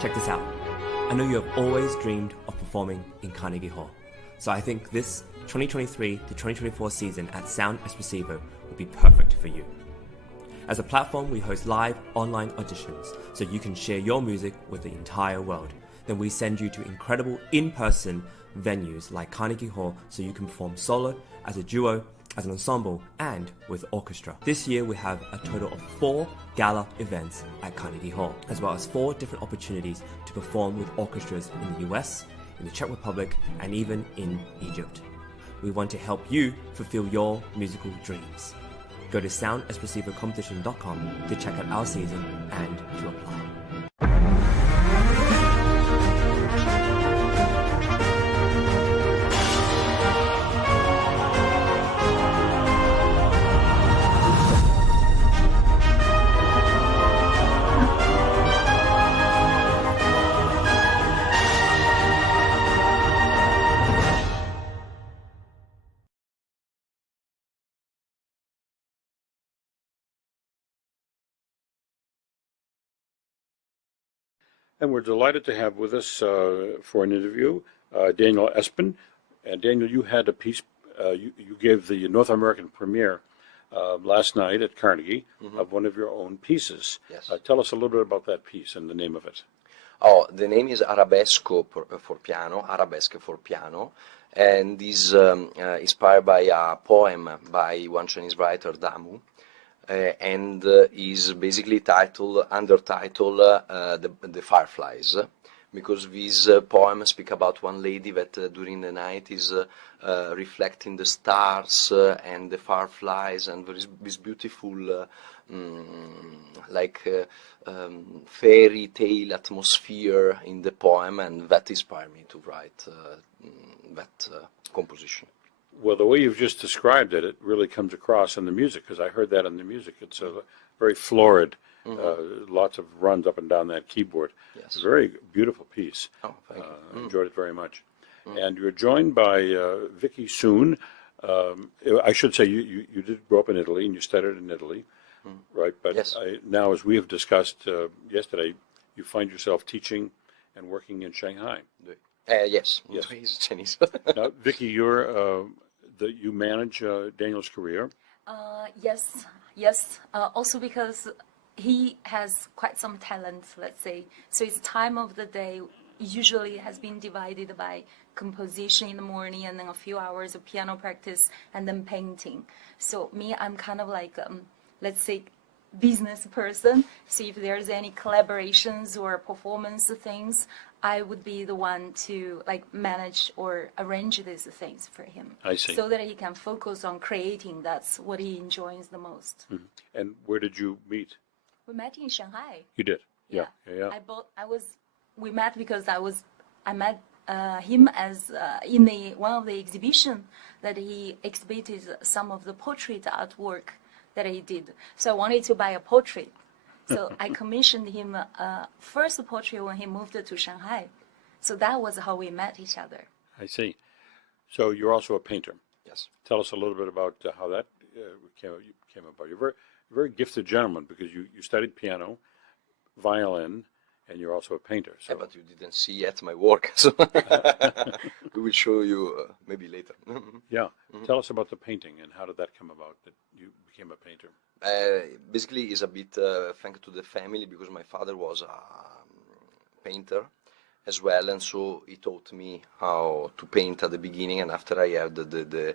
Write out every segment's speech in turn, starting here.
Check this out. I know you have always dreamed of performing in Carnegie Hall, so I think this 2023 to 2024 season at Sound Espressivo will be perfect for you. As a platform, we host live online auditions so you can share your music with the entire world. Then we send you to incredible in-person venues like Carnegie Hall so you can perform solo, as a duo, as an ensemble, and with orchestra. This year we have a total of 4 gala events at Carnegie Hall, as well as 4 different opportunities to perform with orchestras in the US, in the Czech Republic, and even in Egypt. We want to help you fulfill your musical dreams. Go to soundespressivocompetition.com to check out our season and to apply. And we're delighted to have with us for an interview Daniel Espen. And Daniel, you had a piece, you gave the North American premiere last night at Carnegie of one of your own pieces. Yes. Tell us a little bit about that piece and the name of it. Oh, the name is Arabesco for piano, Arabesque for piano, and is inspired by a poem by one Chinese writer, Damu. And is basically undertitled the Fireflies, because this poem speaks about one lady that during the night is reflecting the stars and the fireflies, and there is this beautiful fairy tale atmosphere in the poem, and that inspired me to write that composition. Well, the way you've just described it, it really comes across in the music, because I heard that in the music. It's a very florid, lots of runs up and down that keyboard. Yes. A very beautiful piece. Oh, thank you. Enjoyed it very much. And you're joined by Vicky Soon. I should say you did grow up in Italy, and you studied in Italy, right? But yes. Now, as we have discussed yesterday, you find yourself teaching and working in Shanghai. Yes. Yes. He's Chinese. Now, Vicky, you manage Daniel's career. Yes. Also because he has quite some talent, let's say. So his time of the day usually has been divided by composition in the morning, and then a few hours of piano practice, and then painting. So me, I'm kind of like, let's say, business person. So if there's any collaborations or performance things, I would be the one to manage or arrange these things for him. I see. So that he can focus on creating. That's what he enjoys the most. Mm-hmm. And where did you meet? We met in Shanghai. You did? Yeah. We met because I met him as in one of the exhibition that he exhibited some of the portrait artwork that he did. So I wanted to buy a portrait. So I commissioned him first portrait when he moved to Shanghai. So that was how we met each other. I see. So you're also a painter. Yes. Tell us a little bit about how that came about. You're a very gifted gentleman, because you studied piano, violin, and you're also a painter. So. Yeah, but you didn't see yet my work, so we will show you maybe later. Yeah. Tell us about the painting, and how did that come about, that you became a painter? Basically, it's a bit thanks to the family, because my father was a painter as well, and so he taught me how to paint at the beginning, and after I had the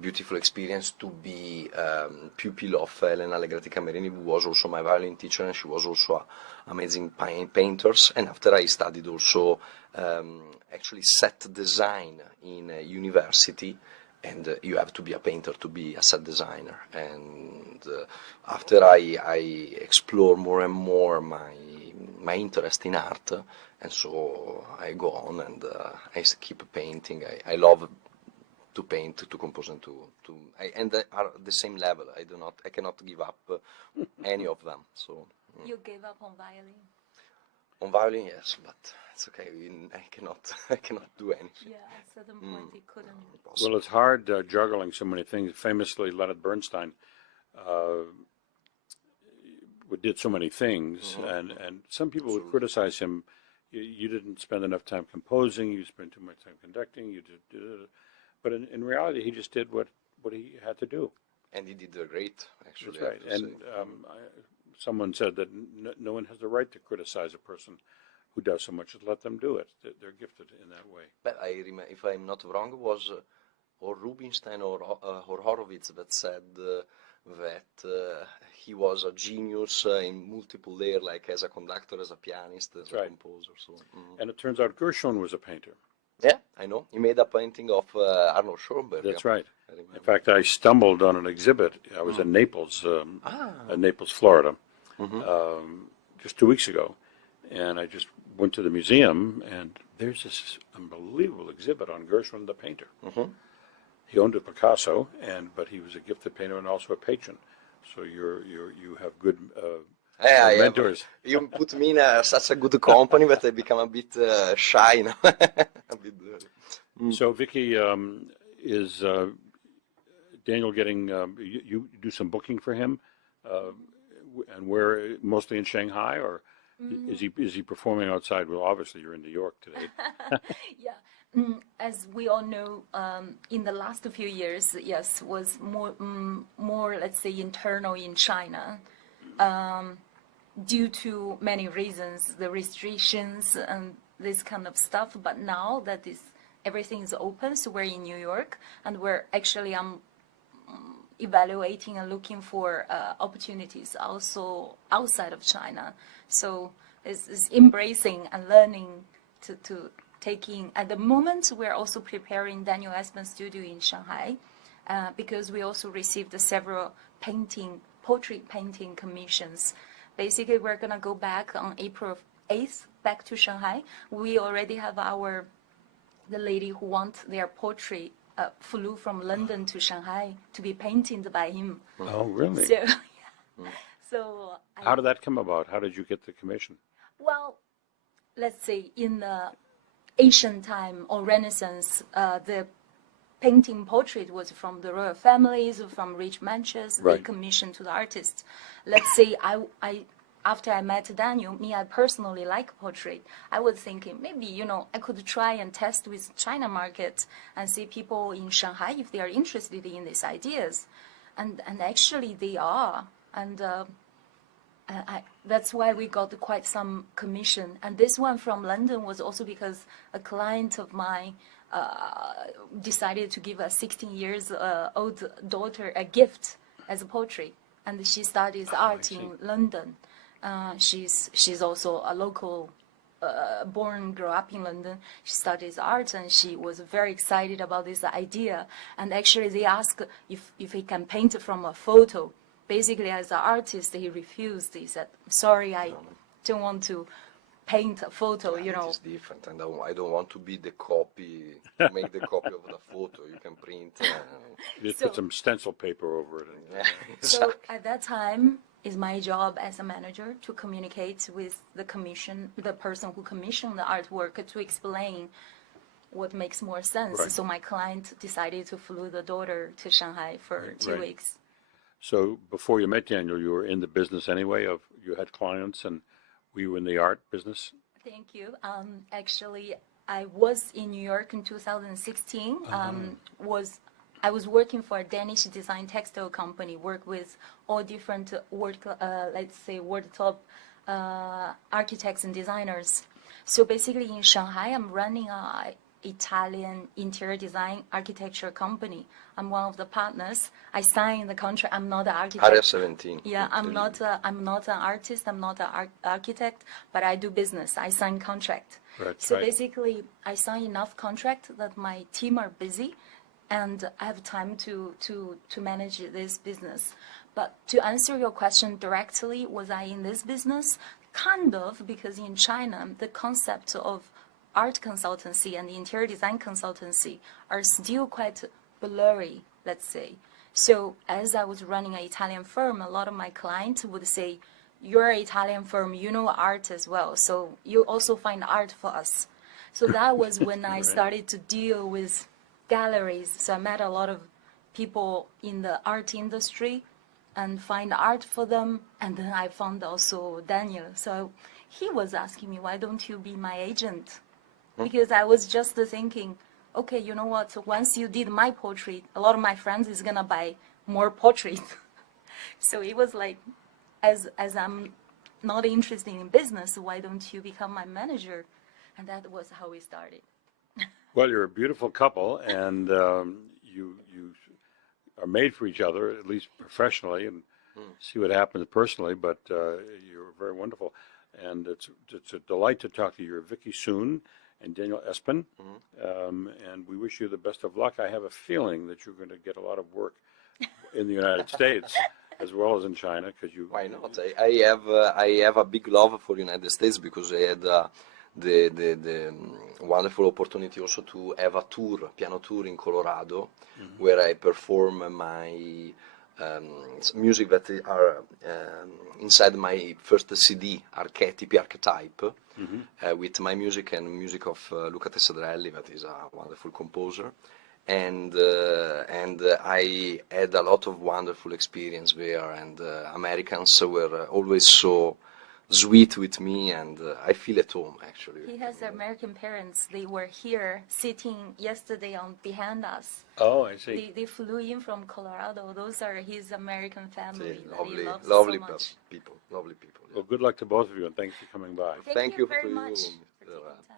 beautiful experience to be pupil of Elena Allegretti Camerini, who was also my violin teacher, and she was also amazing painters. And after I studied also actually set design in university, and you have to be a painter to be a set designer. And after I explore more and more my interest in art, and so I go on and I keep painting. I love to paint, to compose, and they are at the same level. I cannot give up any of them. So You gave up on violin? On violin, yes, but it's okay. I cannot do anything. Yeah, at a certain point he couldn't. Well, it's hard juggling so many things. Famously, Leonard Bernstein did so many things, and some people would criticize him. You didn't spend enough time composing. You spent too much time conducting. You did, but in reality, he just did what he had to do. And he did great, actually. That's right. And someone said that no one has the right to criticize a person who does so much. Just let them do it. They're gifted in that way. But I remember, if I'm not wrong, it was or Rubinstein or Horowitz that said that he was a genius in multiple layers, like as a conductor, as a pianist, as a composer. So. And it turns out Gershwin was a painter. Yeah, I know. He made a painting of Arnold Schoenberg. That's right. In fact, I stumbled on an exhibit. I was in Naples, Florida, just 2 weeks ago. And I just went to the museum, and there's this unbelievable exhibit on Gershwin the painter. He owned a Picasso, but he was a gifted painter and also a patron. So you have good mentors. You put me in such a good company that I become a bit shy now. A bit So Vicky, is Daniel getting? You do some booking for him, and where mostly in Shanghai, or is he performing outside? Well, obviously you're in New York today. Yeah. As we all know, in the last few years, yes, was more, let's say, internal in China, due to many reasons, the restrictions and this kind of stuff. But now that everything is open, so we're in New York, and I'm evaluating and looking for opportunities also outside of China. So it's embracing and learning to taking. At the moment, we're also preparing Daniel Espen studio in Shanghai, because we also received several portrait painting commissions. Basically, we're gonna go back on April 8th back to Shanghai. We already have the lady who wants their portrait flew from London to Shanghai to be painted by him. Oh, really? So, so how did that come about? How did you get the commission? Well, let's say in the ancient time or Renaissance, the painting portrait was from the royal families, from rich mansions. They commissioned to the artists. Let's say after I met Daniel, I personally like portrait. I was thinking maybe, I could try and test with China market and see people in Shanghai if they are interested in these ideas. And actually they are. And that's why we got quite some commission. And this one from London was also because a client of mine decided to give a 16 years old daughter a gift as a portrait. And she studies art in London. She's also a local, grew up in London. She studies art, and she was very excited about this idea. And actually they asked if he can paint from a photo. Basically, as an artist, he refused. He said, sorry, I don't want to paint a photo, It's different, and I don't want to be the copy, to make the copy of the photo. You can print. You just put some stencil paper over it. So at that time, it's my job as a manager to communicate with the person who commissioned the artwork, to explain what makes more sense. Right. So my client decided to flew the daughter to Shanghai for 2 weeks. So before you met Daniel, you were in the business anyway. You had clients, and were you in the art business? Thank you. Actually, I was in New York in 2016. I was working for a Danish design textile company. Work with all different world top architects and designers. So basically, in Shanghai, I'm running a Italian interior design architecture company. I'm one of the partners. I signed the contract. I'm not an architect. Area 17. Yeah, I'm not an artist. I'm not an architect, but I do business. I sign contract. Right, basically, I sign enough contract that my team are busy, and I have time to manage this business. But to answer your question directly, was I in this business? Kind of, because in China, the concept of art consultancy and interior design consultancy are still quite blurry, let's say. So as I was running an Italian firm, a lot of my clients would say, you're an Italian firm, you know art as well, so you also find art for us. So that was when I started to deal with galleries. So I met a lot of people in the art industry, and find art for them. And then I found also Daniel. So he was asking me, why don't you be my agent? Because I was just thinking, okay, you know what? So once you did my portrait, a lot of my friends is gonna buy more portraits. So it was like, as I'm not interested in business, why don't you become my manager? And that was how we started. Well, you're a beautiful couple, and you are made for each other, at least professionally, and see what happens personally. But you're very wonderful, and it's a delight to talk to you. You're Vicky Soon and Daniel Espen, and we wish you the best of luck. I have a feeling that you're going to get a lot of work in the United States as well as in China, because you. Why not? I have a big love for the United States because I had the wonderful opportunity also to have a tour, piano tour in Colorado, where I perform my music that are inside my first CD, Archetype, with my music and music of Luca Tessadrelli, that is a wonderful composer. And I had a lot of wonderful experience there, and Americans were always so sweet with me, and I feel at home, actually. He has American parents. They were here sitting yesterday behind us. Oh, I see. They flew in from Colorado. Those are his American family. Lovely, that he loves lovely so much. people, lovely people. Yeah. Well, good luck to both of you, and thanks for coming by. Thank you very to much you, for taking time.